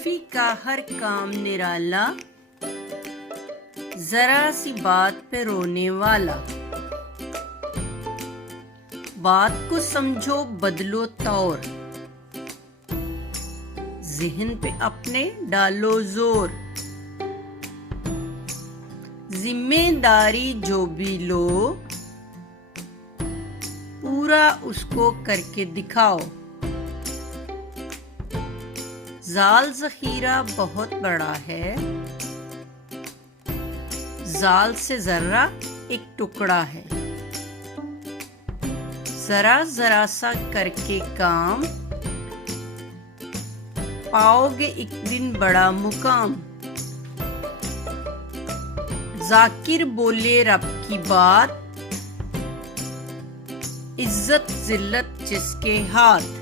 जुल्फी का हर काम निराला, जरा सी बात पे रोने वाला। बात को समझो बदलो तौर, ज़हन पे अपने डालो जोर। जिम्मेदारी जो भी लो, पूरा उसको करके दिखाओ। जाल ज़ख़ीरा बहुत बड़ा है, जाल से जर्रा एक टुकड़ा है। जरा जरा सा करके काम, पाओगे एक दिन बड़ा मुकाम। जाकिर बोले रब की बात, इज्जत जिल्लत जिसके हाथ।